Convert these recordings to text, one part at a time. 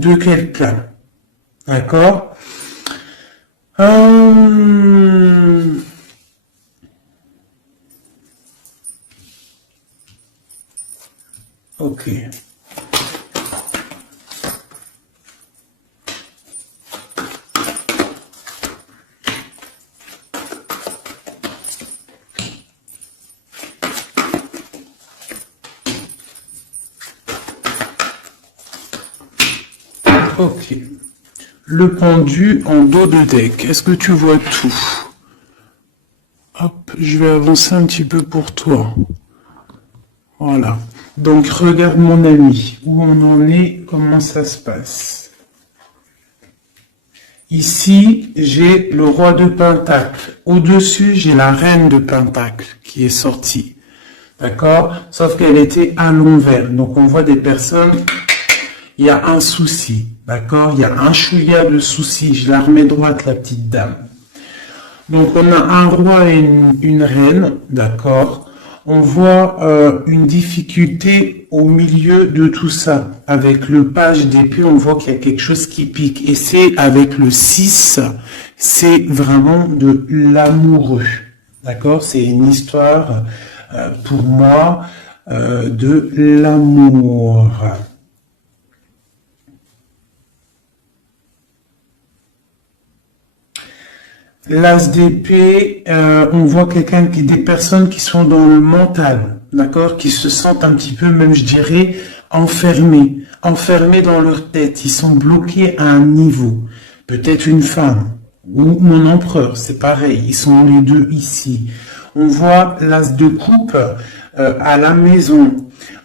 de quelqu'un. D'accord? Ok. Ok. Le pendu en dos de deck. Est-ce que tu vois tout? Hop, je vais avancer un petit peu pour toi. Voilà. Donc, regarde mon ami. Où on en est, comment ça se passe. Ici, j'ai le roi de Pentacle. Au-dessus, j'ai la reine de Pentacle qui est sortie. D'accord? Sauf qu'elle était à l'envers. Donc, on voit des personnes... Il y a un souci, d'accord? Il y a un chouïa de souci. Je la remets droite, la petite dame. Donc, on a un roi et une reine, d'accord? On voit une difficulté au milieu de tout ça. Avec le page d'épée, on voit qu'il y a quelque chose qui pique. Et c'est avec le 6, c'est vraiment de l'amoureux, d'accord? C'est une histoire, pour moi, de l'amour. L'as d'épée, on voit des personnes qui sont dans le mental, d'accord, qui se sentent un petit peu, même je dirais, enfermées dans leur tête. Ils sont bloqués à un niveau. Peut-être une femme ou mon empereur, c'est pareil. Ils sont les deux ici. On voit l'as de coupe à la maison.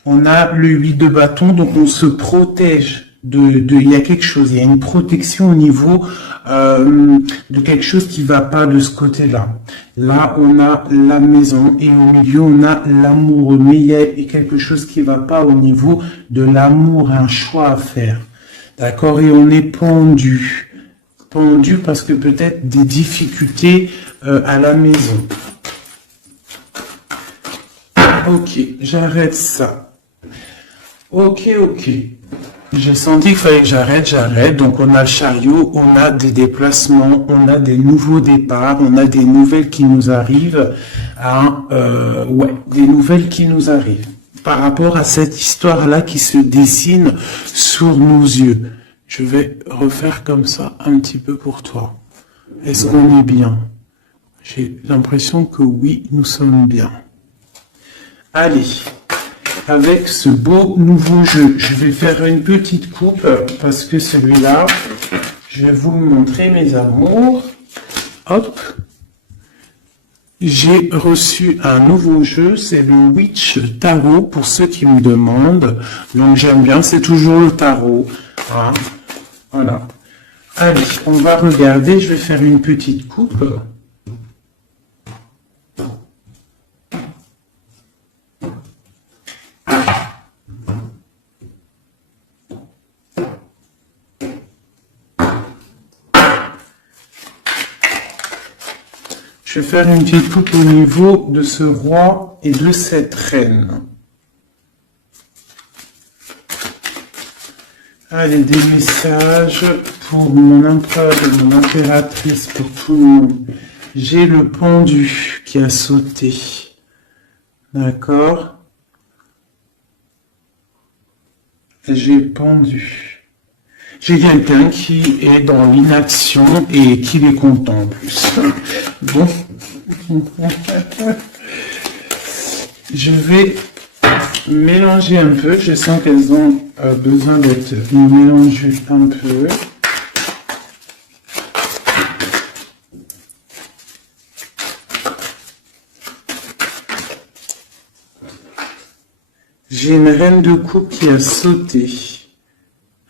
On a le 8 de bâton, donc on se protège. Il y a quelque chose, il y a une protection au niveau de quelque chose qui va pas de ce côté-là. Là, on a la maison et au milieu, on a l'amour. Mais il y a quelque chose qui va pas au niveau de l'amour, un choix à faire. D'accord? Et on est pendu. Pendu parce que peut-être des difficultés à la maison. Ok, j'arrête ça. Ok. J'ai senti qu'il fallait que j'arrête. Donc on a le chariot, on a des déplacements, on a des nouveaux départs, on a des nouvelles qui nous arrivent. Des nouvelles qui nous arrivent par rapport à cette histoire-là qui se dessine sur nos yeux. Je vais refaire comme ça un petit peu pour toi. Est-ce qu'on est bien? J'ai l'impression que oui, nous sommes bien. Allez. Avec ce beau nouveau jeu, je vais faire une petite coupe parce que celui-là, je vais vous le montrer, mes amours. Hop. J'ai reçu un nouveau jeu, c'est le Witch Tarot pour ceux qui me demandent. Donc j'aime bien, c'est toujours le tarot. Voilà. Allez, on va regarder, je vais faire une petite coupe. Je vais faire une petite coupe au niveau de ce roi et de cette reine. Allez, des messages pour mon empereur et mon impératrice, pour tout le monde. J'ai le pendu qui a sauté. D'accord? J'ai pendu. J'ai quelqu'un qui est dans l'inaction et qui est content en plus. Bon. Je vais mélanger un peu. Je sens qu'elles ont besoin d'être mélangées un peu. J'ai une reine de coupe qui a sauté.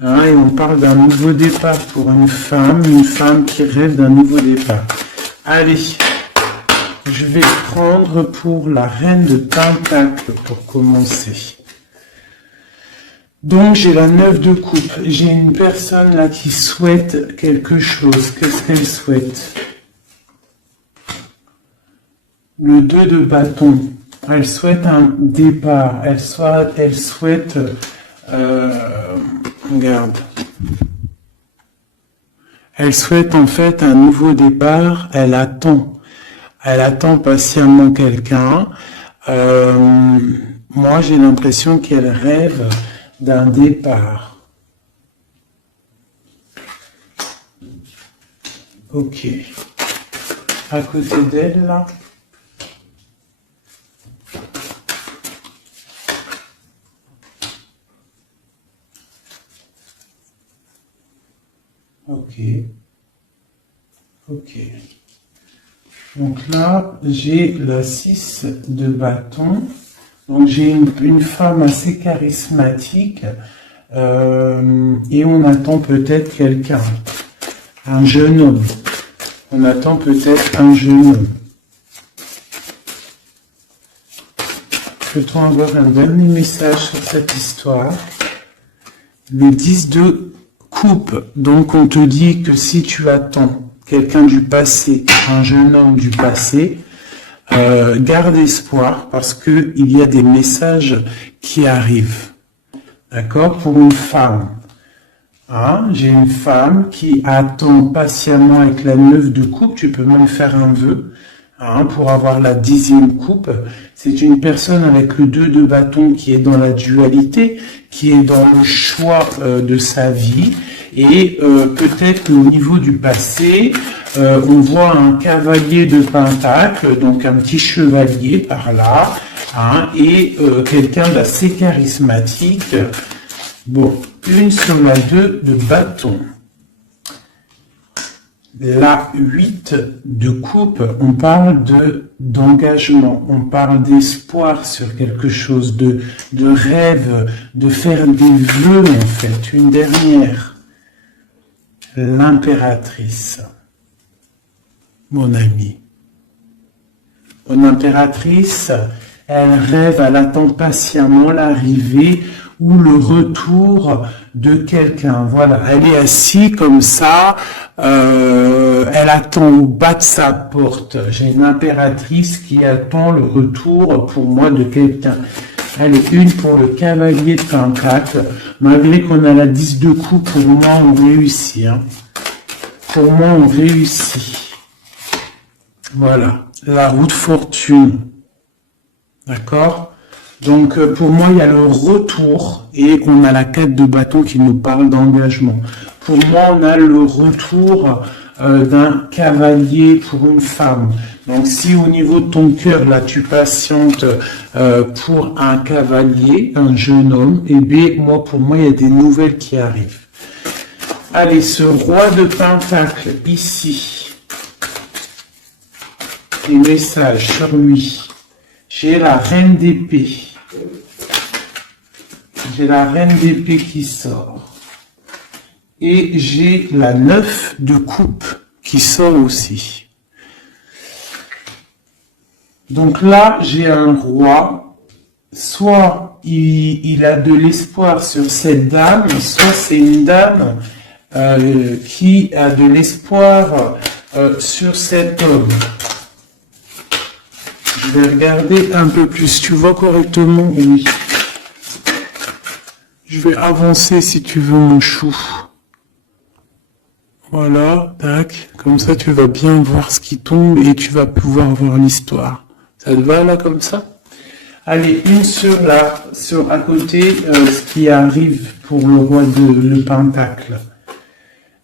Et on parle d'un nouveau départ pour une femme qui rêve d'un nouveau départ. Allez, je vais prendre pour la reine de Pentacle pour commencer. Donc j'ai la 9 de coupe. J'ai une personne là qui souhaite quelque chose. Qu'est-ce qu'elle souhaite? Le 2 de bâton. Elle souhaite un départ. Elle souhaite... regarde. Elle souhaite en fait un nouveau départ. Elle attend. Elle attend patiemment quelqu'un. Moi, j'ai l'impression qu'elle rêve d'un départ. Ok. À côté d'elle, là. Ok. Ok. Donc là, j'ai la 6 de bâton. Donc j'ai une femme assez charismatique. Et on attend peut-être quelqu'un. Un jeune homme. On attend peut-être un jeune homme. Peut-on avoir un dernier message sur cette histoire? Le 10 de coupe. Donc on te dit que si tu attends quelqu'un du passé, un jeune homme du passé, garde espoir parce que il y a des messages qui arrivent. D'accord? Pour une femme. Hein? J'ai une femme qui attend patiemment avec la 9 de coupe. Tu peux même faire un vœu. Hein, pour avoir la 10e coupe, c'est une personne avec le 2 de bâton qui est dans la dualité, qui est dans le choix de sa vie, et peut-être au niveau du passé, on voit un cavalier de pentacle, donc un petit chevalier par là, hein, et quelqu'un d'assez charismatique. Bon, une sur la 2 de bâton. La 8 de coupe, on parle d'engagement, on parle d'espoir sur quelque chose, de rêve, de faire des vœux en fait. Une dernière, l'impératrice, mon ami. Mon impératrice, elle rêve, elle attend patiemment l'arrivée ou le retour de quelqu'un. Voilà, elle est assise comme ça, elle attend au bas de sa porte. J'ai une impératrice qui attend le retour pour moi de quelqu'un. Elle est une pour le cavalier de pentacle. Malgré qu'on a la 10 de coupe, pour moi on réussit. Hein. Pour moi on réussit. Voilà, la roue de fortune. D'accord? Donc pour moi il y a le retour et on a la 4 de bâton qui nous parle d'engagement. Pour moi on a le retour d'un cavalier pour une femme. Donc si au niveau de ton cœur là tu patientes pour un cavalier, un jeune homme, et bien moi pour moi il y a des nouvelles qui arrivent. Allez, ce roi de pentacle ici, des messages sur lui. J'ai la reine d'épée. J'ai la reine d'épée qui sort. Et j'ai la 9 de coupe qui sort aussi. Donc là, j'ai un roi. Soit il a de l'espoir sur cette dame, soit c'est une dame qui a de l'espoir sur cet homme. Je vais regarder un peu plus. Tu vois correctement? Oui. Je vais avancer si tu veux, mon chou. Voilà, tac. Comme ça, tu vas bien voir ce qui tombe et tu vas pouvoir voir l'histoire. Ça te va là comme ça? Allez, une sur à côté, ce qui arrive pour le roi le pentacle.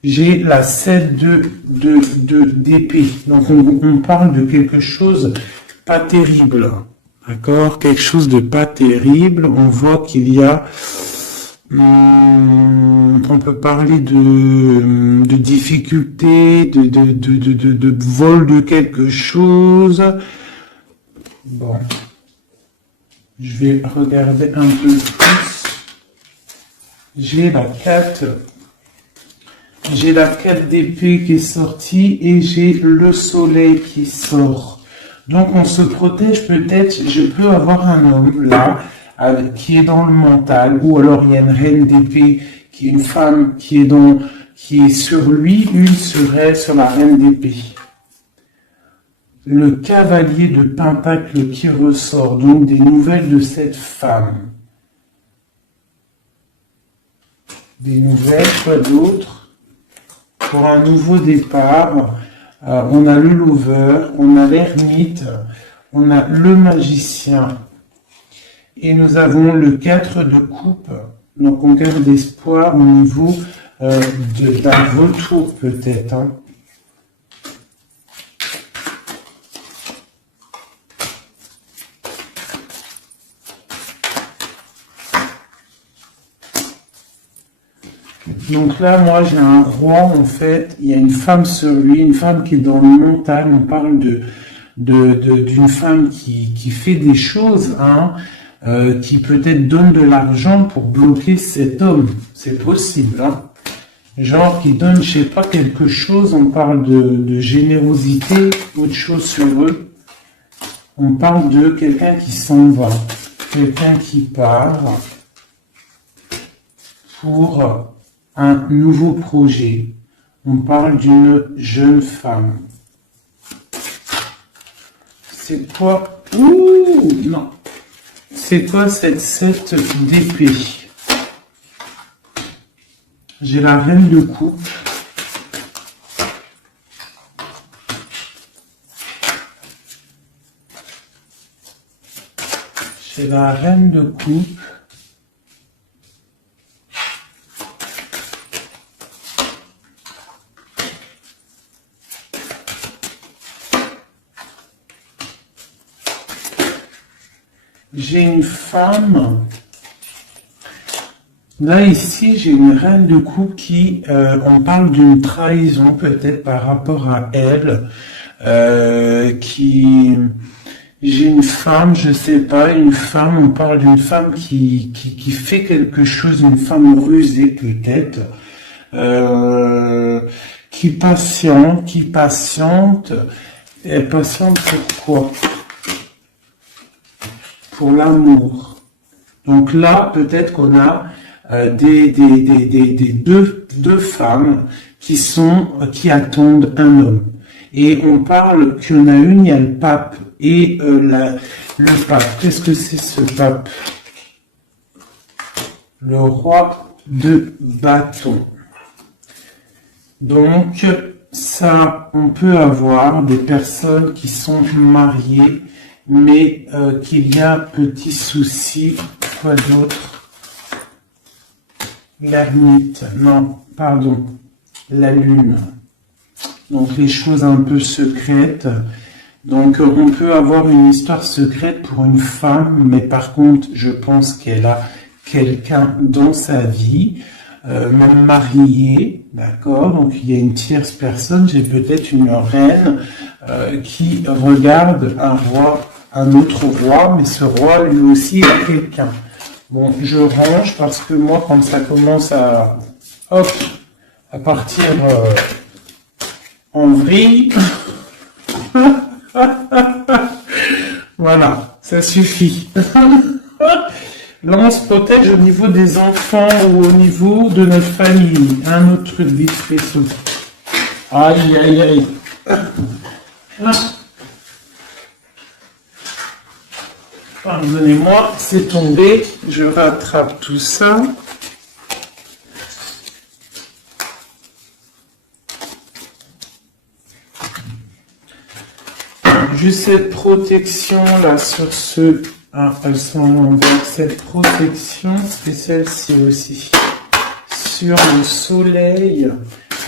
J'ai la 7 d'épée. Donc on parle de quelque chose pas terrible, d'accord? Quelque chose de pas terrible. On voit qu'il y a, on peut parler de difficulté, de vol de quelque chose. Bon, je vais regarder un peu plus. J'ai la 4. J'ai la 4 d'épée qui est sortie et j'ai le soleil qui sort. Donc on se protège peut-être, je peux avoir un homme là, qui est dans le mental, ou alors il y a une reine d'épée, qui est une femme qui est sur lui, une serait sur la reine d'épée. Le cavalier de pentacle qui ressort, donc des nouvelles de cette femme. Des nouvelles, quoi d'autre? pour un nouveau départ. On a le lover, on a l'ermite, on a le magicien. Et nous avons le 4 de coupe. Donc on garde espoir au niveau d'un retour peut-être. Hein. Donc là, moi, j'ai un roi, en fait. Il y a une femme sur lui, une femme qui est dans le mental. On parle d'une femme qui fait des choses, hein, qui peut-être donne de l'argent pour bloquer cet homme. C'est possible, hein. Genre qui donne, je sais pas, quelque chose. On parle de générosité, autre chose sur eux. On parle de quelqu'un qui s'en va, quelqu'un qui part pour un nouveau projet. On parle d'une jeune femme. C'est quoi? Ouh, non. C'est quoi cette 7 d'épée? J'ai la reine de coupe. J'ai la reine de coupe. J'ai une femme. Là, ici, j'ai une reine de coupe qui, on parle d'une trahison peut-être par rapport à elle, j'ai une femme, je sais pas, une femme, on parle d'une femme qui fait quelque chose, une femme rusée peut-être, qui patiente, et patiente pourquoi? Pour l'amour. Donc là, peut-être qu'on a deux femmes qui attendent un homme. Et on parle qu'il y en a une, il y a le pape et le pape. Qu'est-ce que c'est ce pape? Le roi de bâton. Donc ça, on peut avoir des personnes qui sont mariées, mais qu'il y a petit souci. Quoi d'autre? L'ermite, non, pardon, la lune. Donc les choses un peu secrètes. Donc on peut avoir une histoire secrète pour une femme, mais par contre, je pense qu'elle a quelqu'un dans sa vie, même marié, d'accord? Donc il y a une tierce personne, j'ai peut-être une reine qui regarde un roi, un autre roi, mais ce roi lui aussi a quelqu'un. Bon, je range parce que moi, quand ça commence à partir en vrille, voilà, ça suffit. Là, on se protège au niveau des enfants ou au niveau de notre famille. Un autre truc vite fait. Aïe, aïe, aïe. Pardonnez-moi, c'est tombé. Je rattrape tout ça. Juste cette protection là sur ce... Ah, elles sont en l'envers. Cette protection, c'est celle-ci aussi. Sur le soleil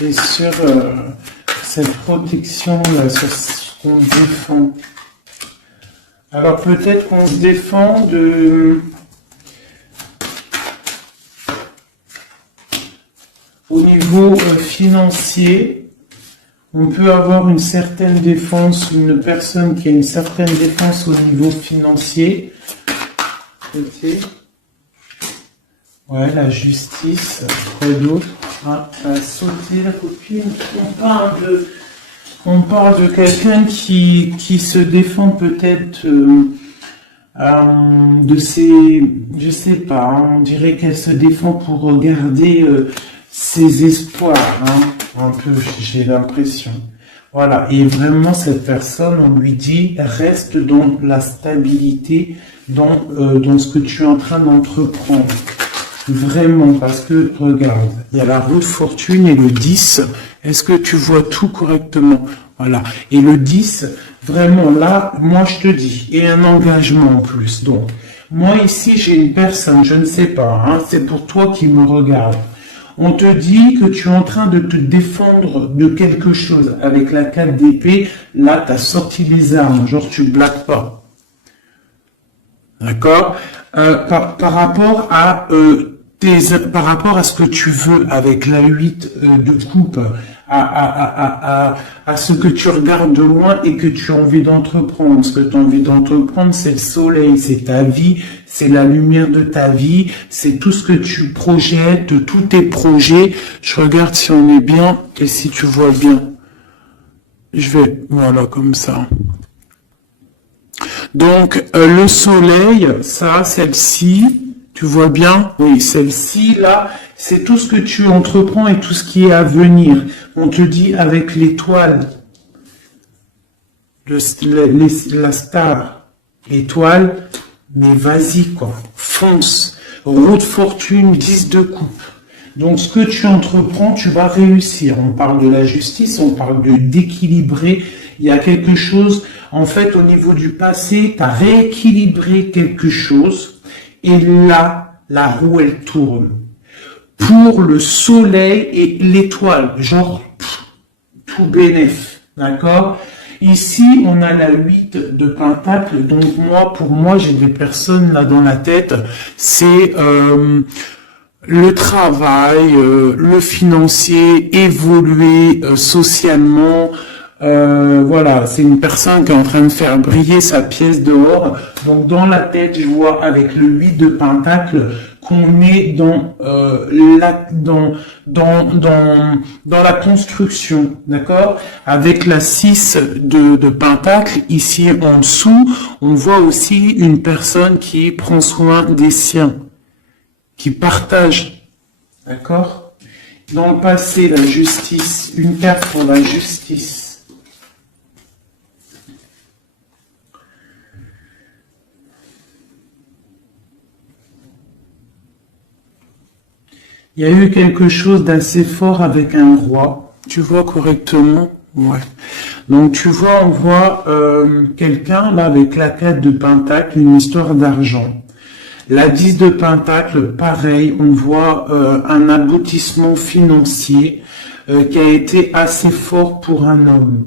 et sur cette protection là, sur ce qu'on défend. Alors peut-être qu'on se défend au niveau financier. On peut avoir une certaine défense, une personne qui a une certaine défense au niveau financier. Ok. Ouais, la justice. Quoi d'autre? Ah, ça a sauté la copine. On parle de quelqu'un qui se défend peut-être de ses... Je sais pas, hein, on dirait qu'elle se défend pour garder ses espoirs, hein, un peu, j'ai l'impression. Voilà, et vraiment cette personne, on lui dit, reste dans la stabilité, dans ce que tu es en train d'entreprendre. Vraiment, parce que, regarde, il y a la roue de fortune et le 10, Est-ce que tu vois tout correctement? Voilà. Et le 10, vraiment là, moi je te dis, et un engagement en plus. Donc, moi ici j'ai une personne, je ne sais pas, hein, c'est pour toi qui me regarde. On te dit que tu es en train de te défendre de quelque chose. Avec la 4 d'épée, là, tu as sorti les armes, genre tu blagues pas. D'accord? Par rapport à par rapport à ce que tu veux avec la 8 de coupe, à ce que tu regardes de loin et que tu as envie d'entreprendre. Ce que tu as envie d'entreprendre, c'est le soleil, c'est ta vie, c'est la lumière de ta vie, c'est tout ce que tu projettes, tous tes projets. Je regarde si on est bien et si tu vois bien. Je vais, voilà, comme ça. Donc, le soleil, ça, celle-ci, tu vois bien? Oui, celle-ci, là, c'est tout ce que tu entreprends et tout ce qui est à venir. On te dit avec l'étoile, la star, l'étoile, mais vas-y, quoi, fonce. Roue de fortune, 10 de coupe. Donc, ce que tu entreprends, tu vas réussir. On parle de la justice, on parle d'équilibrer. Il y a quelque chose, en fait, au niveau du passé, tu as rééquilibré quelque chose. Et là, la roue, elle tourne. Pour le soleil et l'étoile, genre, tout bénef, d'accord? Ici, on a la 8 de pentacle. Donc, pour moi, j'ai des personnes là dans la tête. C'est le travail, le financier, évoluer socialement. Voilà, c'est une personne qui est en train de faire briller sa pièce dehors. Donc dans la tête, je vois avec le 8 de pentacle qu'on est dans dans la construction, d'accord? Avec la 6 de pentacle, ici en dessous, on voit aussi une personne qui prend soin des siens, qui partage, d'accord? Dans le passé, la justice, une carte pour la justice. Il y a eu quelque chose d'assez fort avec un roi. Tu vois correctement? Ouais. Donc tu vois, on voit quelqu'un là avec la 4 de pentacle, une histoire d'argent. La 10 de pentacle, pareil, on voit un aboutissement financier qui a été assez fort pour un homme.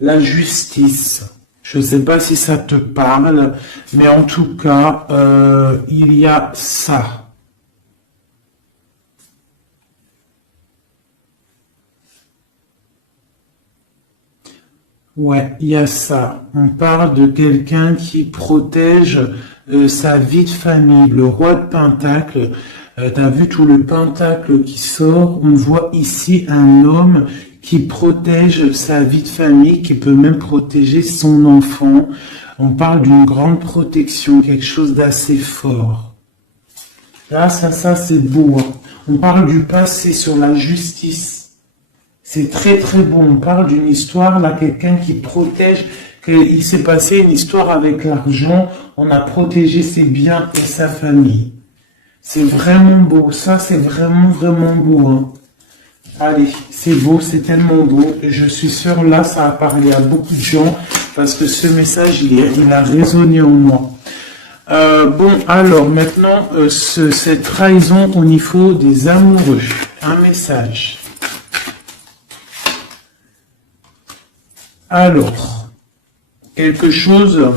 La justice. Je ne sais pas si ça te parle, mais en tout cas, il y a ça. Ouais, il y a ça. On parle de quelqu'un qui protège sa vie de famille. Le roi de pentacle, tu as vu tout le pentacle qui sort. On voit ici un homme qui protège sa vie de famille, qui peut même protéger son enfant. On parle d'une grande protection, quelque chose d'assez fort. Là, ça c'est beau. Hein. On parle du passé sur la justice. C'est très très bon. On parle d'une histoire, là, quelqu'un qui protège. Il s'est passé une histoire avec l'argent. On a protégé ses biens et sa famille. C'est vraiment beau. Ça, c'est vraiment vraiment beau. Hein. Allez, c'est beau, c'est tellement beau. Je suis sûr, là, ça a parlé à beaucoup de gens parce que ce message, il a résonné en moi. Bon, alors maintenant, cette trahison au niveau des amoureux. Un message. Alors, quelque chose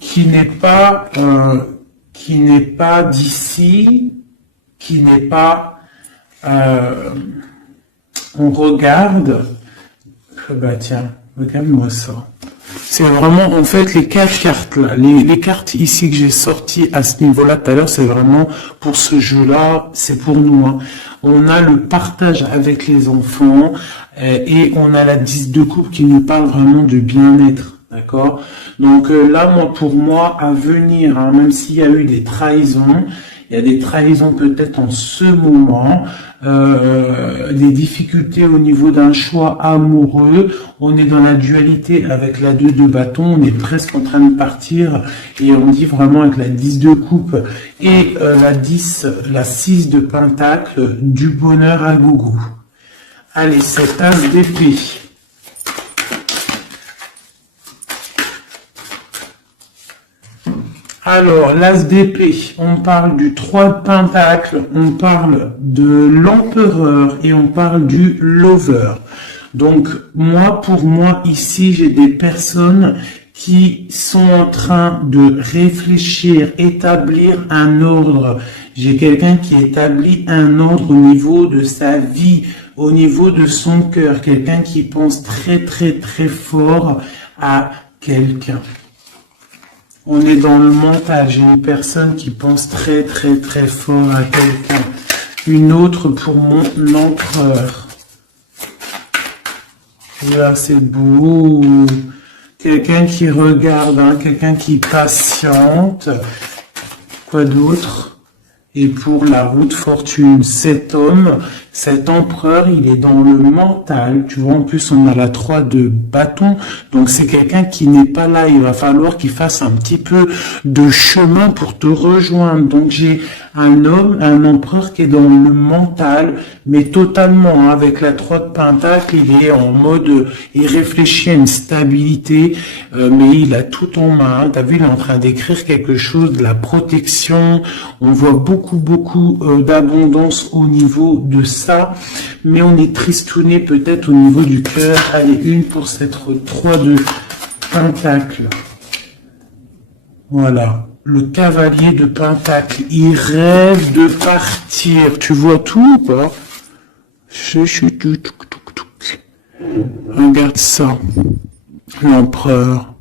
qui n'est pas d'ici, qui n'est pas on regarde. Bah tiens, regarde-moi ça. C'est vraiment, en fait, les 4 cartes là, les cartes ici que j'ai sorties à ce niveau-là tout à l'heure, c'est vraiment pour ce jeu-là, c'est pour nous. Hein. On a le partage avec les enfants et on a la 10 de coupe qui nous parle vraiment de bien-être, d'accord? Donc là, pour moi, à venir, hein, même s'il y a eu des trahisons, Il y a des trahisons peut-être en ce moment, des difficultés au niveau d'un choix amoureux. On est dans la dualité avec la 2 de bâton, on est presque en train de partir et on dit vraiment avec la 10 de coupe et la 6 de pentacle, du bonheur à gogo. Allez, cet as d'épée. Alors, l'as d'épée, on parle du 3 de pentacle, on parle de l'empereur et on parle du lover. Donc, pour moi, ici, j'ai des personnes qui sont en train de réfléchir, établir un ordre. J'ai quelqu'un qui établit un ordre au niveau de sa vie, au niveau de son cœur, quelqu'un qui pense très très très fort à quelqu'un. On est dans le mental, j'ai une personne qui pense très très très fort à quelqu'un. Une autre pour mon empereur. Là, c'est beau. Quelqu'un qui regarde, hein, quelqu'un qui patiente. Quoi d'autre? Et pour la roue de fortune, cet homme, cet empereur, il est dans le mental. Tu vois, en plus, on a la 3 de bâton. Donc, c'est quelqu'un qui n'est pas là. Il va falloir qu'il fasse un petit peu de chemin pour te rejoindre. Donc, j'ai un homme, un empereur qui est dans le mental, mais totalement, hein, avec la 3 de pentacle, il est en mode, il réfléchit à une stabilité, mais il a tout en main. T'as vu, il est en train d'écrire quelque chose, de la protection. On voit beaucoup d'abondance au niveau de ça, mais on est tristouné peut-être au niveau du cœur. Allez, une pour cette 3 de pentacle. Voilà. Le cavalier de pentacle, il rêve de partir. Tu vois tout ou pas? Regarde ça. L'empereur.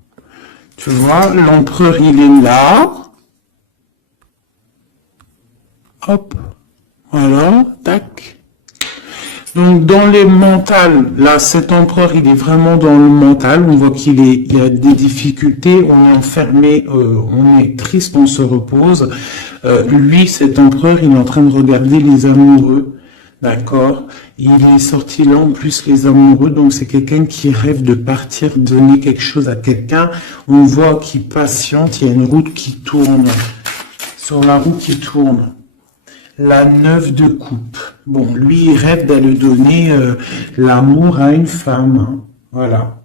Tu vois, l'empereur, il est là. Hop. Voilà. Tac. Donc, dans les mentales, là, cet empereur, il est vraiment dans le mental. On voit il y a des difficultés. On est enfermé, on est triste, on se repose. Lui, cet empereur, il est en train de regarder les amoureux. D'accord? Il est sorti là, en plus, les amoureux. Donc, c'est quelqu'un qui rêve de partir, donner quelque chose à quelqu'un. On voit qu'il patiente. Il y a une route qui tourne. Sur la roue qui tourne. La 9 de coupe. Bon, lui, il rêve d'aller donner l'amour à une femme. Hein. Voilà.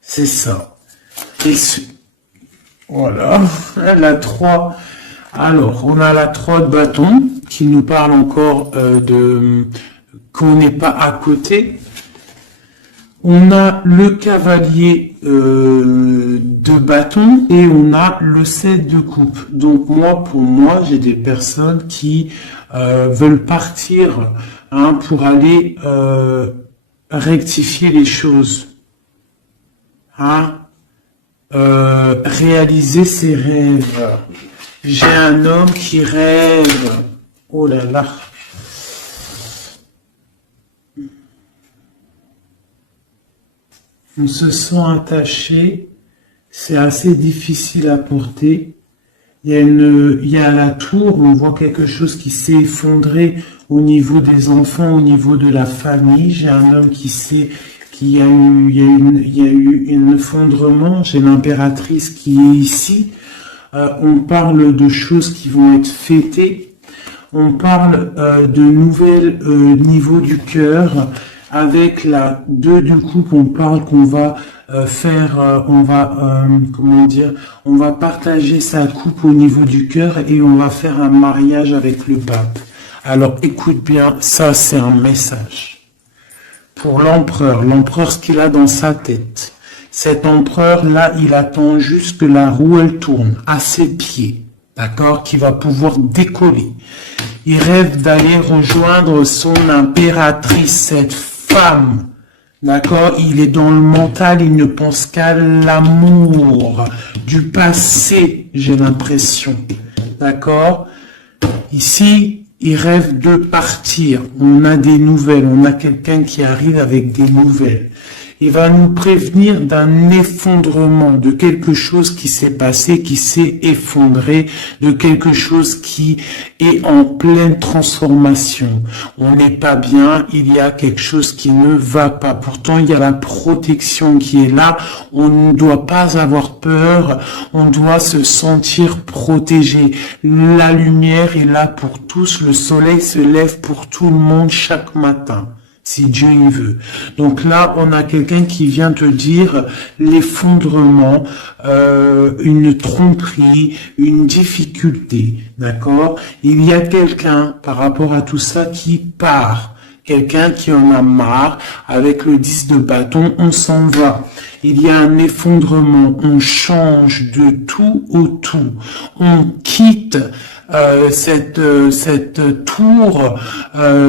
C'est ça. Et voilà. La 3. Alors, on a la 3 de bâton qui nous parle encore qu'on n'est pas à côté. On a le cavalier de bâton et on a le 7 de coupe. Donc pour moi, j'ai des personnes qui veulent partir pour aller rectifier les choses. Réaliser ses rêves. J'ai un homme qui rêve. Oh là là. On se sent attaché, c'est assez difficile à porter. Il y a la tour, on voit quelque chose qui s'est effondré au niveau des enfants, au niveau de la famille. J'ai un homme il y a eu un effondrement. J'ai l'impératrice qui est ici. On parle de choses qui vont être fêtées. On parle de nouvelles niveaux du cœur. Avec la 2 de coupe, on parle qu'on va on va partager sa coupe au niveau du cœur et on va faire un mariage avec le pape. Alors écoute bien, ça c'est un message. Pour l'empereur, ce qu'il a dans sa tête. Cet empereur-là, il attend juste que la roue, elle tourne à ses pieds. D'accord? Qui va pouvoir décoller. Il rêve d'aller rejoindre son impératrice, cette femme, d'accord, il est dans le mental, il ne pense qu'à l'amour du passé, j'ai l'impression, d'accord. Ici, il rêve de partir, on a des nouvelles, on a quelqu'un qui arrive avec des nouvelles. Il va nous prévenir d'un effondrement, de quelque chose qui s'est passé, qui s'est effondré, de quelque chose qui est en pleine transformation. On n'est pas bien, il y a quelque chose qui ne va pas. Pourtant, il y a la protection qui est là. On ne doit pas avoir peur, on doit se sentir protégé. La lumière est là pour tous, le soleil se lève pour tout le monde chaque matin. Si Dieu y veut. Donc là, on a quelqu'un qui vient te dire l'effondrement, une tromperie, une difficulté, d'accord? Il y a quelqu'un, par rapport à tout ça, qui part. Quelqu'un qui en a marre, avec le 10 de bâton, on s'en va. Il y a un effondrement, on change de tout au tout. On quitte cette tour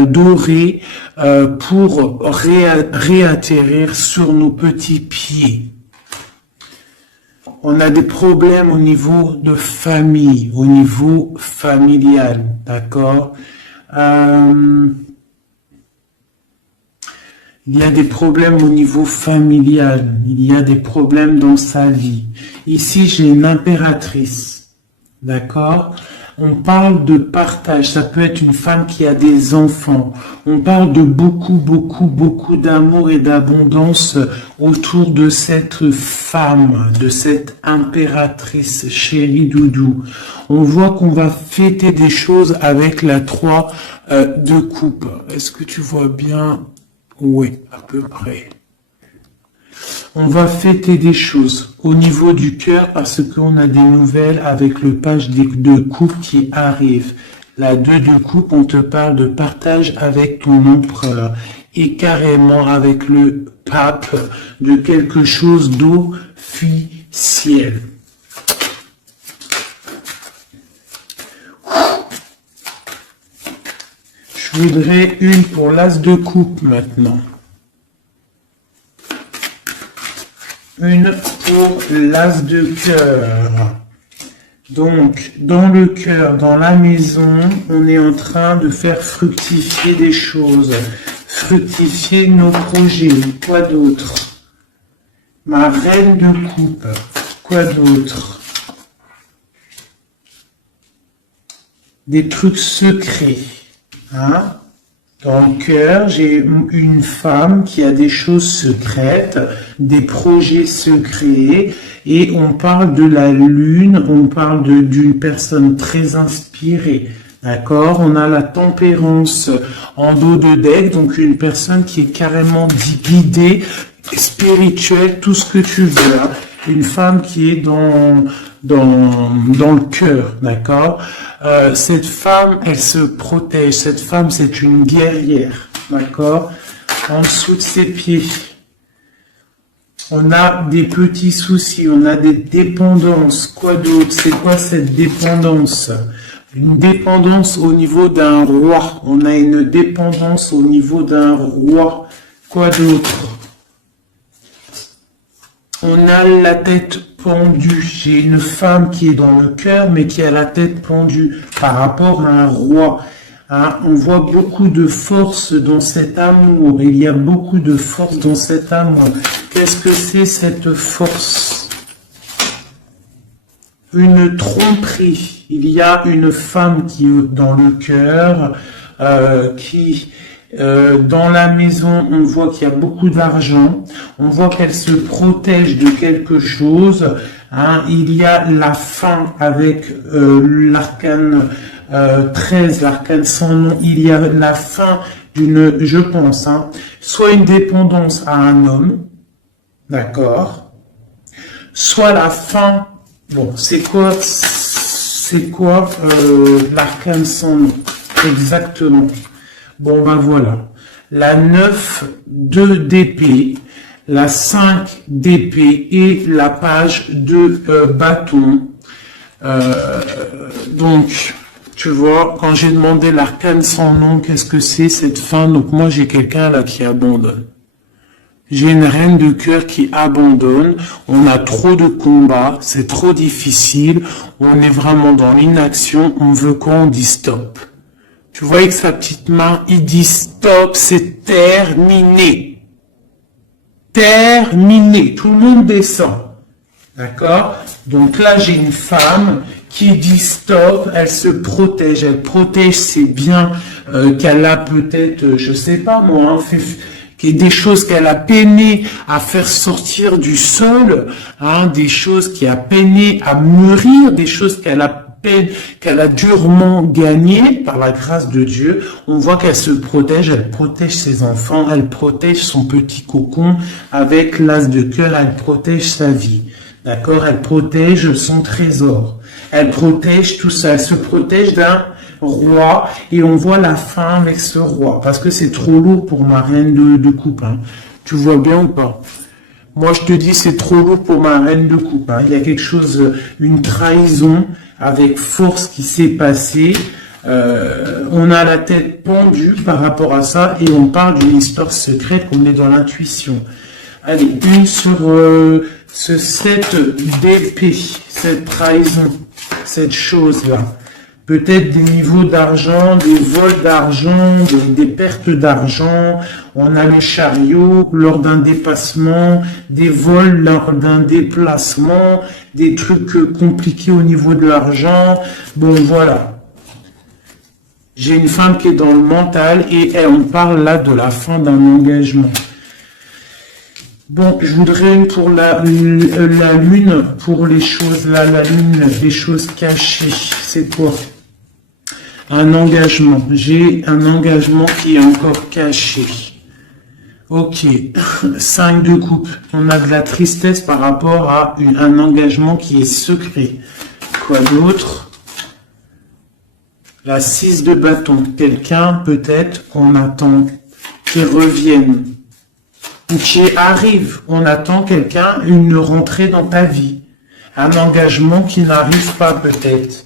dorée pour réatterrir sur nos petits pieds. On a des problèmes au niveau de famille, au niveau familial, d'accord? Il y a des problèmes au niveau familial, il y a des problèmes dans sa vie. Ici, j'ai une impératrice, d'accord? On parle de partage, ça peut être une femme qui a des enfants. On parle de beaucoup d'amour et d'abondance autour de cette femme, de cette impératrice, chérie doudou. On voit qu'on va fêter des choses avec la 3 de coupe. Est-ce que tu vois bien? Oui, à peu près. On va fêter des choses au niveau du cœur parce qu'on a des nouvelles avec le page de coupe qui arrive. La 2 de coupe, on te parle de partage avec ton empereur et carrément avec le pape de quelque chose d'officiel. Je voudrais une pour l'as de coupe maintenant. Une pour l'as de cœur. Donc, dans le cœur, dans la maison, on est en train de faire fructifier des choses. Fructifier nos projets. Quoi d'autre? Ma reine de coupe. Quoi d'autre? Des trucs secrets. Hein? Dans le cœur, j'ai une femme qui a des choses secrètes, des projets secrets, et on parle de la lune, on parle d'une personne très inspirée. D'accord? On a la tempérance en dos de deck, donc une personne qui est carrément guidée, spirituelle, tout ce que tu veux. Hein? Une femme qui est dans le cœur, d'accord? Cette femme, elle se protège. Cette femme, c'est une guerrière, d'accord? En dessous de ses pieds, on a des petits soucis, on a des dépendances. Quoi d'autre? C'est quoi cette dépendance? Une dépendance au niveau d'un roi. On a une dépendance au niveau d'un roi. Quoi d'autre? On a la tête pendue. J'ai une femme qui est dans le cœur, mais qui a la tête pendue par rapport à un roi. Hein, on voit beaucoup de force dans cet amour. Il y a beaucoup de force dans cet amour. Qu'est-ce que c'est cette force? Une tromperie. Il y a une femme qui est dans le cœur, dans la maison, on voit qu'il y a beaucoup d'argent, on voit qu'elle se protège de quelque chose. Hein. Il y a la faim avec l'arcane 13, l'arcane sans nom. Il y a la faim d'une, je pense, hein, soit une dépendance à un homme, d'accord, soit la faim. Bon, c'est quoi l'arcane sans nom? Exactement. Bon, ben voilà. La 9 d'épée, la 5 d'épée et la page de bâton. Donc, tu vois, quand j'ai demandé l'arcane sans nom, qu'est-ce que c'est cette fin? Donc moi, j'ai quelqu'un là qui abandonne. J'ai une reine de cœur qui abandonne. On a trop de combats, c'est trop difficile. On est vraiment dans l'inaction. On veut quoi? On dit stop. Tu vois avec sa petite main, il dit stop, c'est terminé. terminé. Tout le monde descend. D'accord? Donc là, j'ai une femme qui dit stop, elle se protège. Elle protège ses biens qu'elle a peut-être, je sais pas moi, des choses qu'elle a peiné à faire sortir du sol, hein, des choses qui a peiné à mûrir, des choses qu'elle a durement gagnées par la grâce de Dieu. On voit qu'elle se protège, elle protège ses enfants, elle protège son petit cocon avec l'as de cœur, elle protège sa vie. D'accord? Elle protège son trésor. Elle protège tout ça. Elle se protège d'un roi et on voit la fin avec ce roi parce que c'est trop lourd pour ma reine de coupe. Hein. Tu vois bien ou pas? Moi, je te dis, c'est trop lourd pour ma reine de coupe. Hein. Il y a quelque chose, une trahison avec force qui s'est passée. On a la tête pendue par rapport à ça et on parle d'une histoire secrète, on est dans l'intuition. Allez, une sur ce 7 d'épée, cette trahison, cette chose-là. Peut-être des niveaux d'argent, des vols d'argent, des pertes d'argent. On a le chariot lors d'un dépassement, des vols lors d'un déplacement, des trucs compliqués au niveau de l'argent. Bon, voilà. J'ai une femme qui est dans le mental et on parle là de la fin d'un engagement. Bon, je voudrais une pour la lune, pour les choses là, la lune, les choses cachées. C'est quoi? Un engagement. J'ai un engagement qui est encore caché. Ok. 5 de coupe. On a de la tristesse par rapport à un engagement qui est secret. Quoi d'autre? La 6 de bâton. Quelqu'un, peut-être, qu'on attend qui revienne. Ou qui arrive. On attend quelqu'un, une rentrée dans ta vie. Un engagement qui n'arrive pas, peut-être.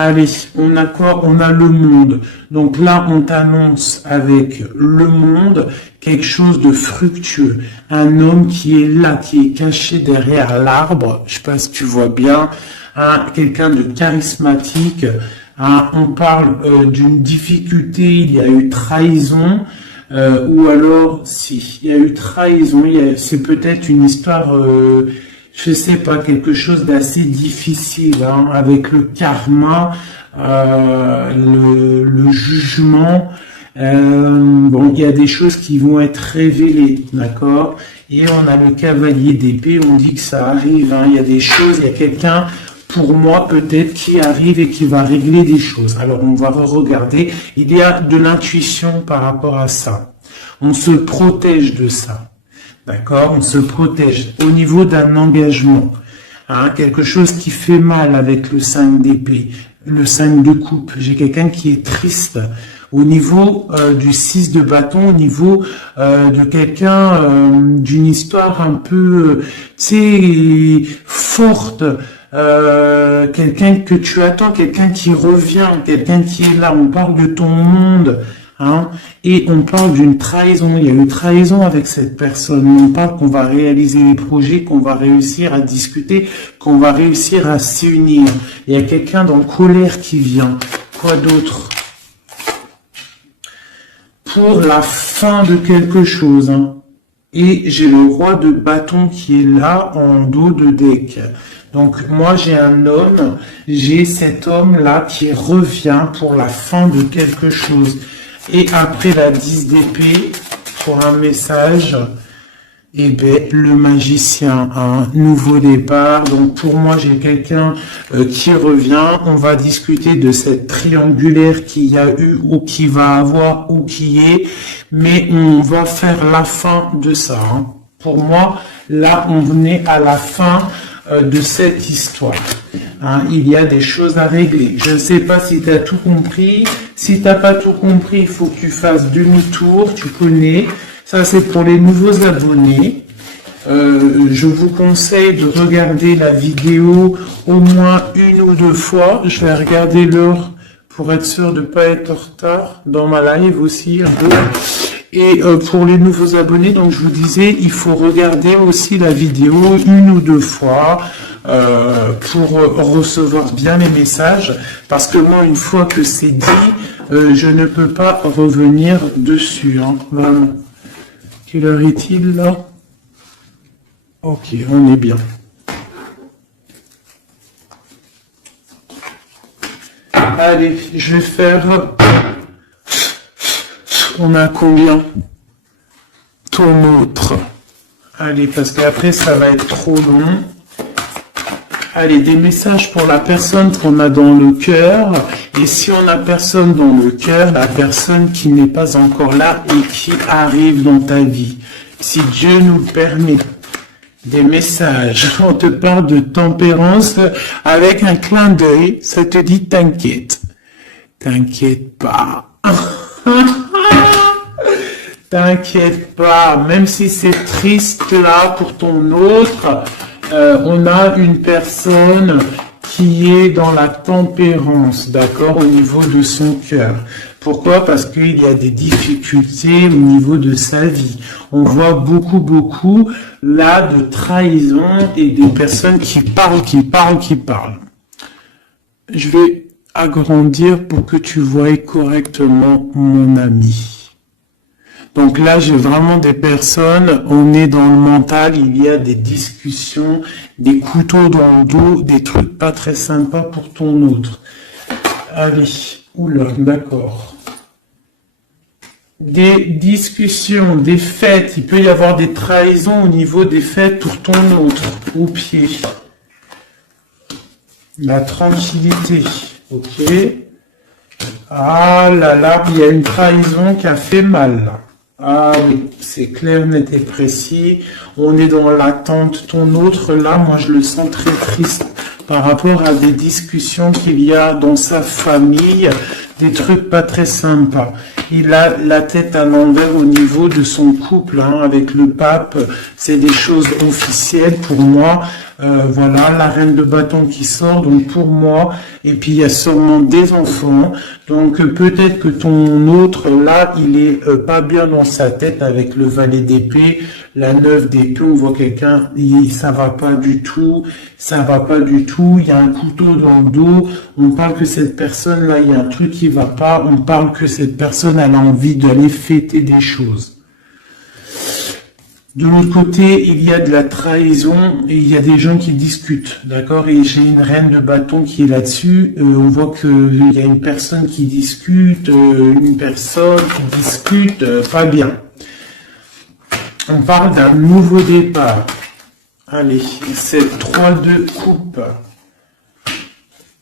Allez, on a quoi? On a le monde. Donc là, on t'annonce avec le monde quelque chose de fructueux. Un homme qui est là, qui est caché derrière l'arbre. Je sais pas si tu vois bien. Hein, quelqu'un de charismatique. Hein, on parle d'une difficulté. Il y a eu trahison. Ou alors, si, il y a eu trahison. C'est peut-être une histoire... je sais pas, quelque chose d'assez difficile, hein, avec le karma, le jugement. Bon, il y a des choses qui vont être révélées, d'accord? Et on a le cavalier d'épée, on dit que ça arrive, hein, il y a des choses, il y a quelqu'un, pour moi peut-être, qui arrive et qui va régler des choses. Alors on va regarder, il y a de l'intuition par rapport à ça. On se protège de ça. D'accord? On se protège au niveau d'un engagement. Hein, quelque chose qui fait mal avec le 5 d'épée, le 5 de coupe. J'ai quelqu'un qui est triste. Au niveau du 6 de bâton, au niveau de quelqu'un d'une histoire un peu, forte. Quelqu'un que tu attends, quelqu'un qui revient, quelqu'un qui est là. On parle de ton monde. Hein, et on parle d'une trahison, il y a une trahison avec cette personne, on parle qu'on va réaliser des projets, qu'on va réussir à discuter, qu'on va réussir à s'unir. Il y a quelqu'un dans colère qui vient. Quoi d'autre? Pour la fin de quelque chose. Hein. Et j'ai le roi de bâton qui est là en dos de deck. Donc moi j'ai un homme, j'ai cet homme-là qui revient pour la fin de quelque chose. Et après la 10 d'épée, pour un message, eh ben, le magicien, un nouveau départ. Donc pour moi, j'ai quelqu'un qui revient. On va discuter de cette triangulaire qu'il y a eu ou qui va avoir ou qui est. Mais on va faire la fin de ça. Hein. Pour moi, là, on est à la fin de cette histoire. Hein, il y a des choses à régler. Je ne sais pas si tu as tout compris. Si tu n'as pas tout compris, il faut que tu fasses demi-tour. Tu connais. Ça, c'est pour les nouveaux abonnés. Je vous conseille de regarder la vidéo au moins 1 ou 2 fois. Je vais regarder l'heure pour être sûr de ne pas être en retard dans ma live aussi un peu. Et pour les nouveaux abonnés, donc je vous disais, il faut regarder aussi la vidéo 1 ou 2 fois pour recevoir bien les messages. Parce que moi, une fois que c'est dit, je ne peux pas revenir dessus. Hein, vraiment. Quelle heure est-il là? Ok, on est bien. Allez, je vais faire... On a combien? Ton autre. Allez, parce qu'après, ça va être trop long. Allez, des messages pour la personne qu'on a dans le cœur. Et si on n'a personne dans le cœur, la personne qui n'est pas encore là et qui arrive dans ta vie. Si Dieu nous permet des messages, on te parle de tempérance avec un clin d'œil, ça te dit t'inquiète. T'inquiète pas. T'inquiète pas, même si c'est triste là pour ton autre, on a une personne qui est dans la tempérance, d'accord, au niveau de son cœur. Pourquoi? Parce qu'il y a des difficultés au niveau de sa vie. On voit beaucoup là de trahison et des personnes qui parlent. Je vais agrandir pour que tu voies correctement mon ami. Donc là, j'ai vraiment des personnes, on est dans le mental, il y a des discussions, des couteaux dans le dos, des trucs pas très sympas pour ton autre. Allez, oula, d'accord. Des discussions, des fêtes, il peut y avoir des trahisons au niveau des fêtes pour ton autre, au pied. La tranquillité, ok. Ah là là, il y a une trahison qui a fait mal là. Ah oui, c'est clair, net et précis. On est dans l'attente. Ton autre, là, moi, je le sens très triste par rapport à des discussions qu'il y a dans sa famille, des trucs pas très sympas. Il a la tête à l'envers au niveau de son couple, hein, avec le pape. C'est des choses officielles pour moi. Voilà, la reine de bâton qui sort, donc pour moi, et puis il y a sûrement des enfants, donc peut-être que ton autre, là, il est pas bien dans sa tête avec le valet d'épée, la 9 d'épée, on voit quelqu'un, ça va pas du tout, il y a un couteau dans le dos, on parle que cette personne, là, il y a un truc qui va pas, on parle que cette personne, elle a envie d'aller fêter des choses. De l'autre côté, il y a de la trahison et il y a des gens qui discutent, d'accord? Et j'ai une reine de bâton qui est là-dessus. On voit qu'il y a une personne qui discute, pas bien. On parle d'un nouveau départ. Allez, c'est 3 de coupe.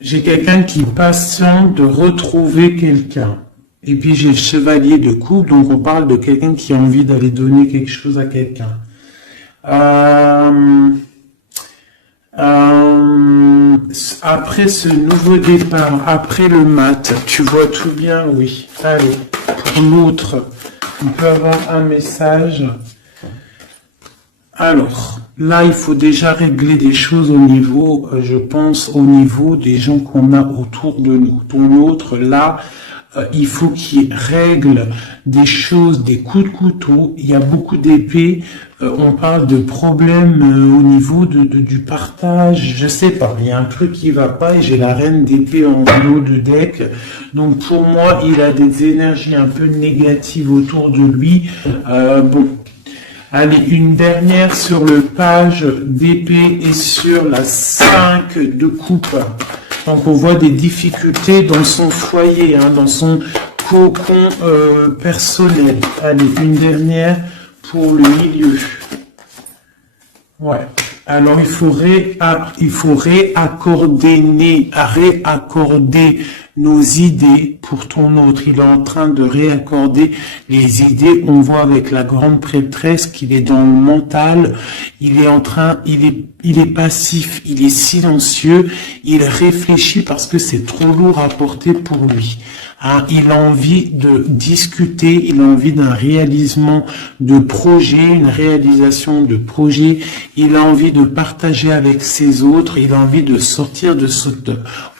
J'ai quelqu'un qui patiente de retrouver quelqu'un. Et puis j'ai le chevalier de coupe, donc on parle de quelqu'un qui a envie d'aller donner quelque chose à quelqu'un. Après ce nouveau départ, après le mat, tu vois tout bien, oui. Allez, pour l'autre, on peut avoir un message. Alors, là, il faut déjà régler des choses au niveau, je pense, au niveau des gens qu'on a autour de nous. Ton autre, là, il faut qu'il règle des choses, des coups de couteau. Il y a beaucoup d'épées. On parle de problèmes au niveau du partage. Je sais pas. Il y a un truc qui va pas et j'ai la reine d'épée en haut de deck. Donc pour moi, il a des énergies un peu négatives autour de lui. Bon. Allez, une dernière sur le page d'épée et sur la 5 de coupe. Donc on voit des difficultés dans son foyer, hein, dans son cocon personnel. Allez, une dernière pour le milieu. Ouais. Alors il faut réaccorder nos idées pour ton autre. Il est en train de réaccorder les idées. On voit avec la grande prêtresse qu'il est dans le mental. Il est passif, il est silencieux. Il réfléchit parce que c'est trop lourd à porter pour lui. Hein, il a envie de discuter, il a envie d'un réalisation de projet, une réalisation de projet, il a envie de partager avec ses autres, il a envie de sortir de cet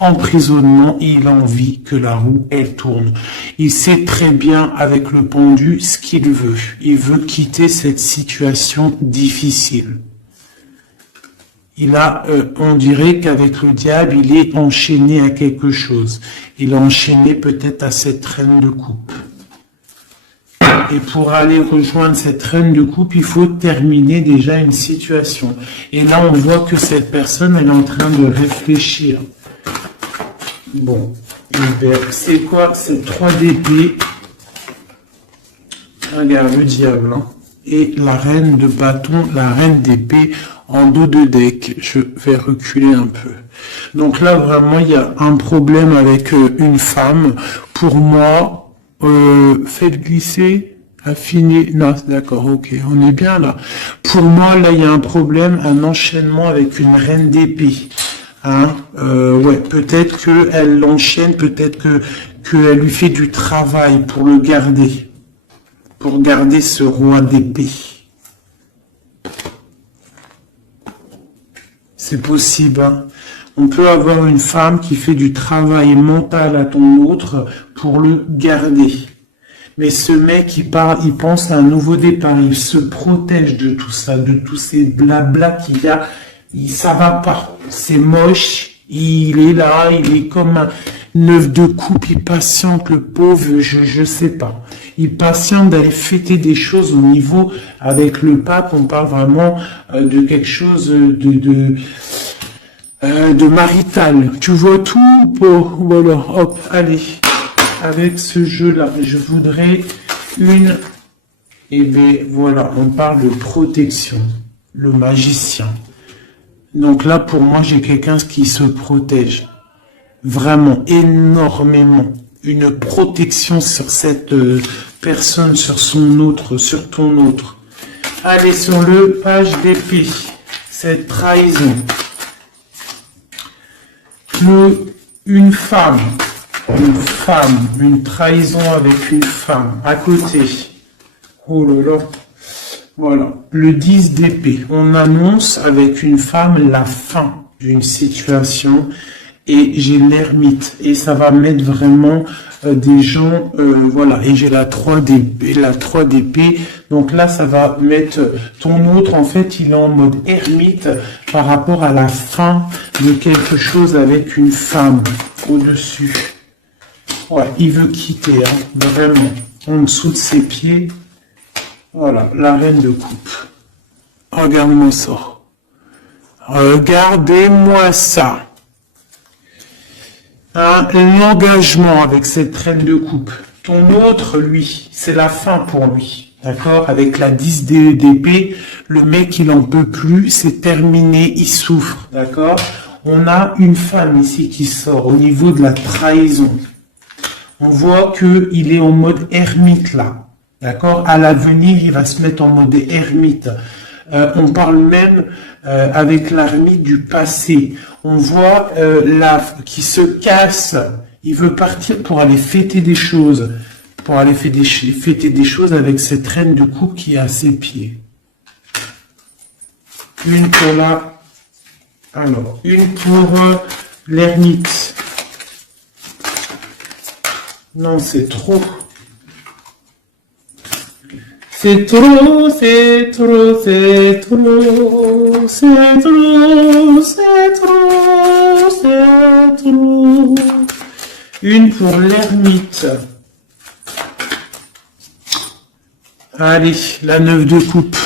emprisonnement, et il a envie que la roue, elle tourne. Il sait très bien avec le pendu ce qu'il veut. Il veut quitter cette situation difficile. On dirait qu'avec le diable, il est enchaîné à quelque chose. Il est enchaîné peut-être à cette reine de coupe. Et pour aller rejoindre cette reine de coupe, il faut terminer déjà une situation. Et là, on voit que cette personne, elle est en train de réfléchir. Bon, c'est quoi? C'est 3 d'épée. Regarde le diable, hein. Et la reine de bâton, la reine d'épée en dos de deck. Je vais reculer un peu. Donc là, vraiment, il y a un problème avec une femme. Pour moi, faites glisser, affiner. Non, d'accord, ok, on est bien là. Pour moi, là, il y a un problème, un enchaînement avec une reine d'épée. Hein, ouais, peut-être qu'elle l'enchaîne, peut-être qu'elle lui fait du travail pour le garder. Pour garder ce roi d'épée. C'est possible, hein. On peut avoir une femme qui fait du travail mental à ton autre pour le garder. Mais ce mec, il pense à un nouveau départ, il se protège de tout ça, de tous ces blabla qu'il y a. Ça va pas, c'est moche, il est là, il est comme un 9 de coupe, il patiente, le pauvre, je sais pas. Il patiente d'aller fêter des choses au niveau, avec le pape, on parle vraiment de quelque chose de marital. Tu vois tout, voilà, hop, allez, avec ce jeu-là, je voudrais une, et bien voilà, on parle de protection, le magicien. Donc là, pour moi, j'ai quelqu'un qui se protège. Vraiment, énormément. Une protection sur cette personne, sur son autre, sur ton autre. Allez, sur le page d'épée. Cette trahison. Une femme, une trahison avec une femme à côté. Oh là là. Voilà, le 10 d'épée. On annonce avec une femme la fin d'une situation et j'ai l'ermite et ça va mettre vraiment des gens, voilà, et j'ai la 3 d'épée, donc là ça va mettre ton autre, en fait il est en mode ermite par rapport à la fin de quelque chose avec une femme au-dessus. Ouais, il veut quitter, hein, vraiment, en dessous de ses pieds. Voilà, la reine de coupe. Regarde-moi ça. Regardez-moi ça. Hein, l'engagement avec cette reine de coupe. Ton autre, lui, c'est la fin pour lui. D'accord? Avec la 10 d'épée, le mec, il en peut plus, c'est terminé, il souffre. D'accord? On a une femme ici qui sort au niveau de la trahison. On voit qu'il est en mode ermite là. D'accord? À l'avenir, il va se mettre en mode ermite. On parle même avec l'ermite du passé. On voit qui se casse. Il veut partir pour aller fêter des choses. Pour aller fêter des choses avec cette reine de coupe qui est à ses pieds. Une pour la... Alors, une pour l'ermite. Non, c'est trop. C'est trop, c'est trop, c'est trop, c'est trop, c'est trop, c'est trop. Une pour l'ermite. Allez, la 9 de coupe.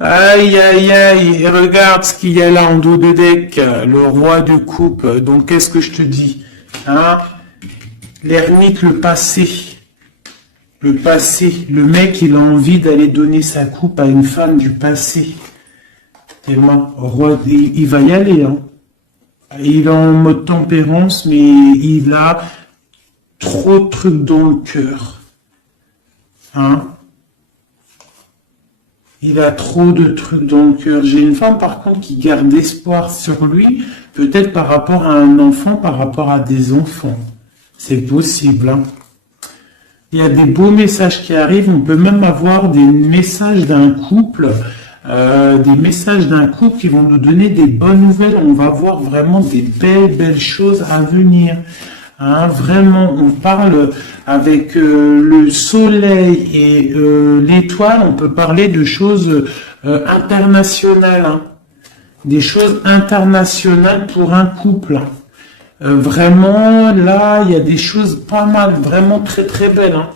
Aïe, aïe, aïe, et regarde ce qu'il y a là en dos de deck, le roi de coupe. Donc, qu'est-ce que je te dis, hein? L'ermite, le passé. Le passé, le mec, il a envie d'aller donner sa coupe à une femme du passé. Tellement, roi, il va y aller, hein. Il est en mode tempérance, mais il a trop de trucs dans le cœur. Hein? Il a trop de trucs dans le cœur. J'ai une femme, par contre, qui garde espoir sur lui, peut-être par rapport à un enfant, par rapport à des enfants. C'est possible, hein. Il y a des beaux messages qui arrivent. On peut même avoir des messages d'un couple, qui vont nous donner des bonnes nouvelles. On va voir vraiment des belles choses à venir. Hein, vraiment, on parle avec le soleil et l'étoile. On peut parler de choses internationales, hein. Des choses internationales pour un couple. Vraiment, là, il y a des choses pas mal, vraiment très très belles. Hein.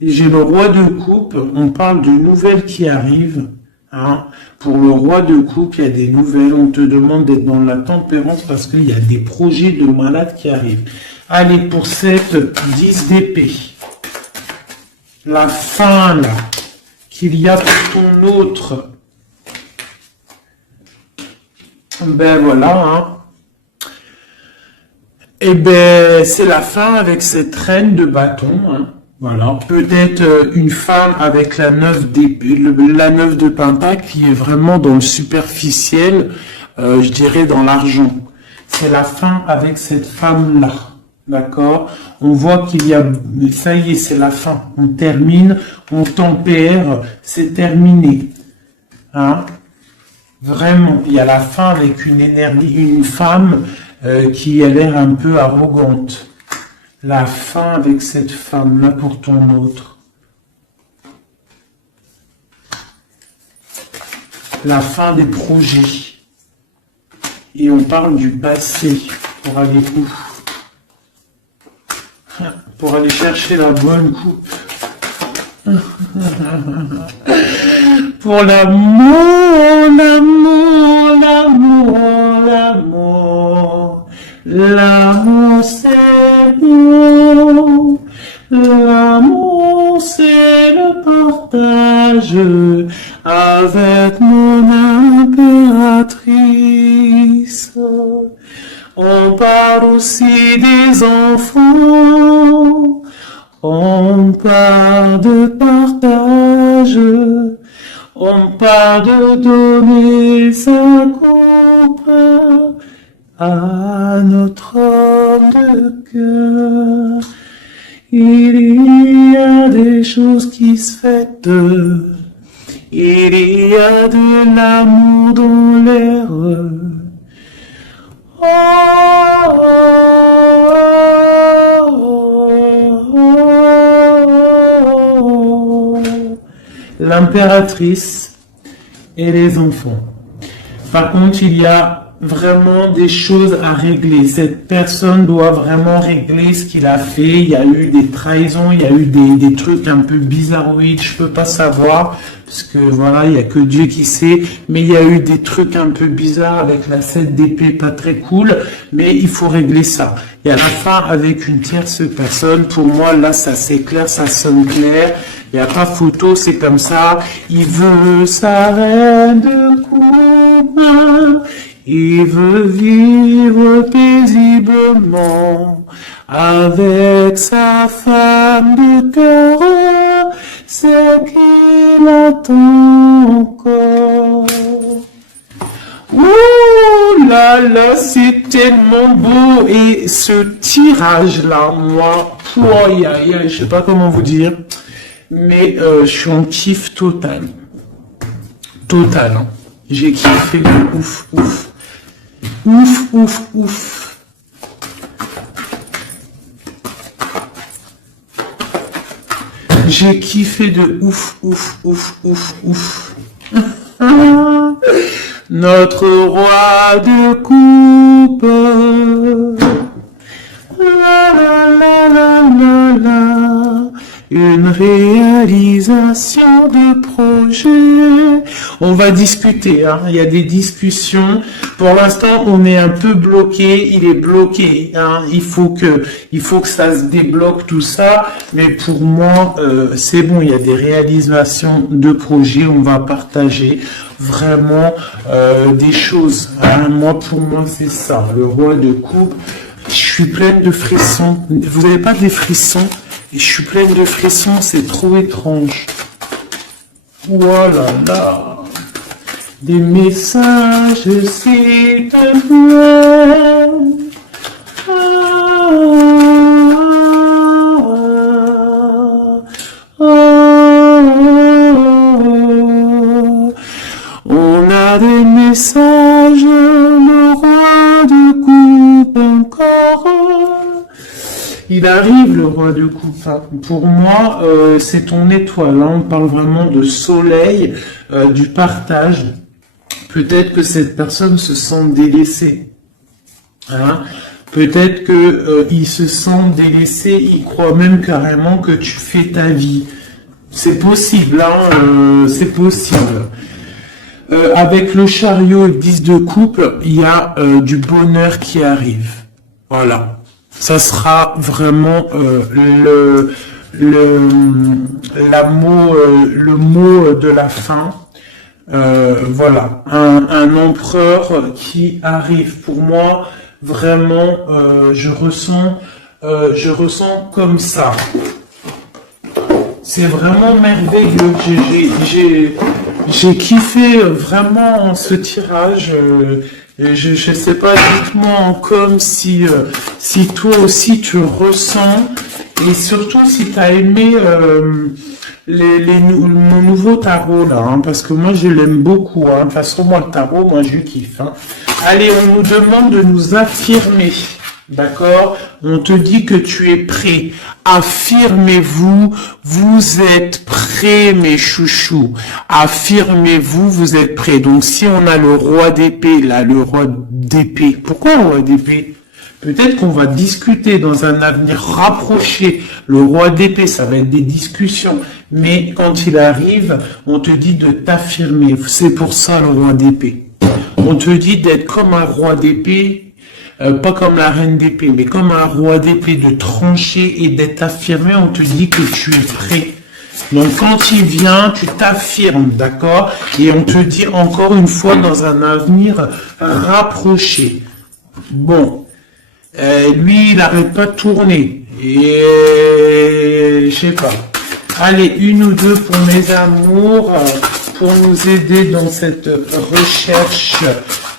Et j'ai le roi de coupe, on parle de nouvelles qui arrivent. Hein. Pour le roi de coupe, il y a des nouvelles, on te demande d'être dans la tempérance parce qu'il y a des projets de malades qui arrivent. Allez, pour cette 10 d'épée, la fin là, qu'il y a pour ton autre, ben voilà, hein. Et ben c'est la fin avec cette reine de bâton, hein. Voilà, peut-être une femme avec la 9 la 9 de pentacle qui est vraiment dans le superficiel, je dirais dans l'argent. C'est la fin avec cette femme-là, d'accord? On voit qu'il y a, ça y est, c'est la fin. On termine, on tempère, c'est terminé. Hein? Vraiment, il y a la fin avec une énergie, une femme qui a l'air un peu arrogante. La fin avec cette femme-là pour ton autre. La fin des projets. Et on parle du passé pour aller où? Pour aller chercher la bonne coupe. Pour l'amour, l'amour, l'amour, l'amour. L'amour c'est beau, l'amour c'est le partage avec mon impératrice. On parle aussi des enfants, on parle de partage, on parle de donner sa coupe à notre homme de cœur. Il y a des choses qui se fêtent, il y a de l'amour dans l'air. Oh, oh, oh, oh. L'impératrice et les enfants. Par contre, il y a vraiment des choses à régler. Cette personne doit vraiment régler ce qu'il a fait. Il y a eu des trahisons, il y a eu des trucs un peu bizarroïdes, je peux pas savoir, parce que voilà, il y a que Dieu qui sait, mais il y a eu des trucs un peu bizarres avec la 7 d'épée, pas très cool, mais il faut régler ça. Et à la fin, avec une tierce personne, pour moi, là, ça s'éclaire, ça sonne clair, il n'y a pas photo, c'est comme ça. Il veut sa reine de coupe, il veut vivre paisiblement avec sa femme de cœur, c'est qu'il attend encore. Ouh là là, c'est tellement beau. Et ce tirage-là, moi, je sais pas comment vous dire, mais je suis en kiff total. Total, hein. J'ai kiffé de ouf, ouf. Ouf, ouf, ouf. J'ai kiffé de ouf, ouf, ouf, ouf, ouf. Notre roi de coupe. La la la la la la. Une réalisation de projet. On va discuter, hein. Il y a des discussions. Pour l'instant, on est un peu bloqué. Il est bloqué, hein. Il faut que ça se débloque tout ça. Mais pour moi, c'est bon. Il y a des réalisations de projet. On va partager vraiment des choses. Hein. Pour moi, c'est ça. Le roi de coupe. Je suis pleine de frissons. Vous n'avez pas des frissons? Et je suis pleine de frissons, c'est trop étrange. Voilà, là. Des messages, s'il te plaît. On a des messages, le roi de coupe encore. Il arrive, le roi de coupe. Pour moi, c'est ton étoile. Là, on parle vraiment de soleil, du partage. Peut-être que cette personne se sent délaissée. Hein? Peut-être que il se sent délaissé, il croit même carrément que tu fais ta vie. C'est possible, hein, c'est possible. Avec le chariot et le 10 de coupe, il y a du bonheur qui arrive. Voilà. Ça sera vraiment le mot de la fin. Voilà. Un empereur qui arrive. Pour moi, vraiment, je ressens comme ça. C'est vraiment merveilleux. J'ai kiffé vraiment ce tirage. Je sais pas, dites-moi en com si toi aussi tu ressens, et surtout si tu as aimé mon nouveau tarot là, hein, parce que moi je l'aime beaucoup. Hein. De toute façon, moi le tarot, moi je kiffe. Hein. Allez, on nous demande de nous affirmer. D'accord? On te dit que tu es prêt. Affirmez-vous, vous êtes prêts, mes chouchous. Affirmez-vous, vous êtes prêts. Donc, si on a le roi d'épée, là, le roi d'épée. Pourquoi le roi d'épée? Peut-être qu'on va discuter dans un avenir rapproché. Le roi d'épée, ça va être des discussions. Mais quand il arrive, on te dit de t'affirmer. C'est pour ça le roi d'épée. On te dit d'être comme un roi d'épée. Pas comme la reine d'épée, mais comme un roi d'épée, de trancher et d'être affirmé. On te dit que tu es prêt. Donc quand il vient, tu t'affirmes, d'accord? Et on te dit encore une fois dans un avenir rapproché. Bon, lui, il n'arrête pas de tourner. Et je sais pas. Allez, une ou deux pour mes amours, pour nous aider dans cette recherche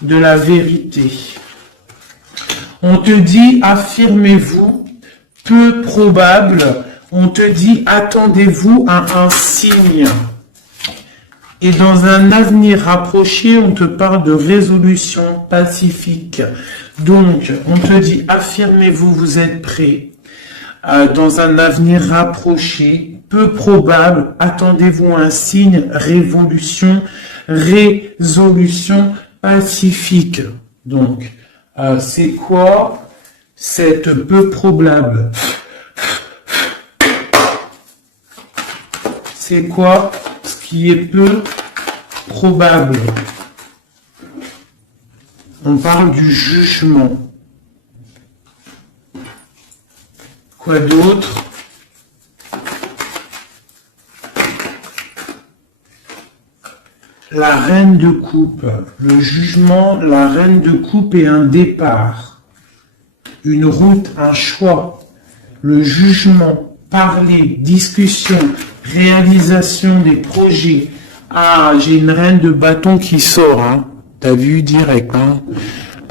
de la vérité. On te dit, affirmez-vous, peu probable. On te dit, attendez-vous à un signe. Et dans un avenir rapproché, on te parle de résolution pacifique. Donc, on te dit, affirmez-vous, vous êtes prêts. Dans un avenir rapproché, peu probable, attendez-vous à un signe, résolution pacifique. Donc, c'est quoi cette peu probable? C'est quoi ce qui est peu probable? On parle du jugement. Quoi d'autre? La reine de coupe, le jugement, la reine de coupe et un départ, une route, un choix, le jugement, parler, discussion, réalisation des projets. Ah, j'ai une reine de bâton qui sort, hein. T'as vu direct, hein.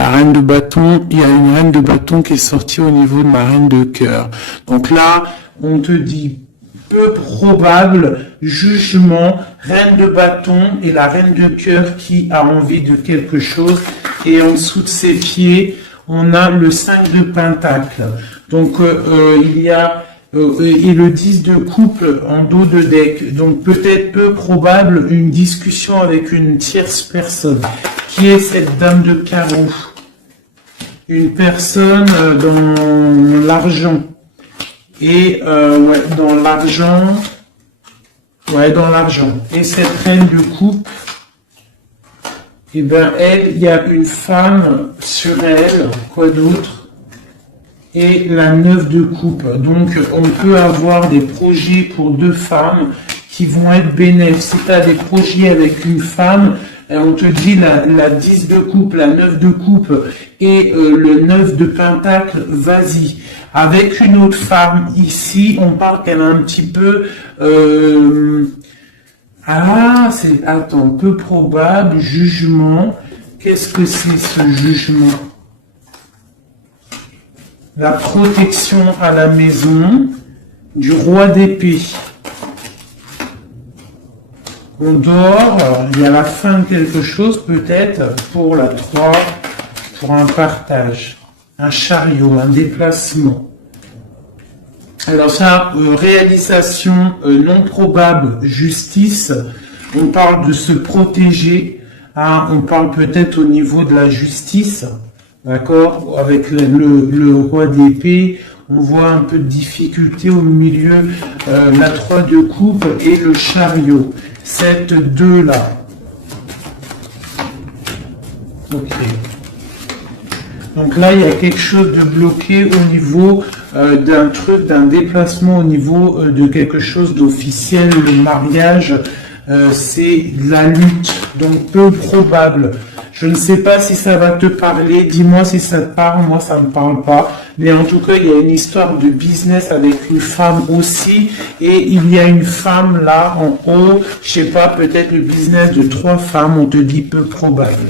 La reine de bâton, il y a une reine de bâton qui est sortie au niveau de ma reine de cœur. Donc là, on te dit peu probable, jugement, reine de bâton et la reine de cœur qui a envie de quelque chose. Et en dessous de ses pieds, on a le 5 de pentacle. Donc il y a et le 10 de coupe en dos de deck. Donc peut-être peu probable une discussion avec une tierce personne. Qui est cette dame de carreau? Une personne dans l'argent. Et ouais, dans l'argent. Ouais, dans l'argent. Et cette reine de coupe, et ben elle, il y a une femme sur elle. Quoi d'autre? Et la 9 de coupe. Donc on peut avoir des projets pour deux femmes qui vont être bénéfiques. Si tu as des projets avec une femme, on te dit la 10 de coupe, la 9 de coupe et le 9 de pentacle, vas-y. Avec une autre femme ici, on parle qu'elle a un petit peu... attends, peu probable, jugement. Qu'est-ce que c'est ce jugement? La protection à la maison du roi d'épée. On dort, il y a la fin de quelque chose peut-être pour la 3, pour un partage, un chariot, un déplacement. Alors ça, réalisation non probable, justice, on parle de se protéger, hein, on parle peut-être au niveau de la justice, D'accord? Avec le roi d'épée, on voit un peu de difficulté au milieu, la 3 de coupe et le chariot. Cette 2 là. Ok. Donc là, il y a quelque chose de bloqué au niveau d'un truc, d'un déplacement au niveau de quelque chose d'officiel. Le mariage, c'est la lutte, donc peu probable. Je ne sais pas si ça va te parler. Dis-moi si ça te parle. Moi, ça ne me parle pas. Mais en tout cas, il y a une histoire de business avec une femme aussi. Et il y a une femme là en haut. Je sais pas, peut-être le business de 3 femmes. On te dit peu probable.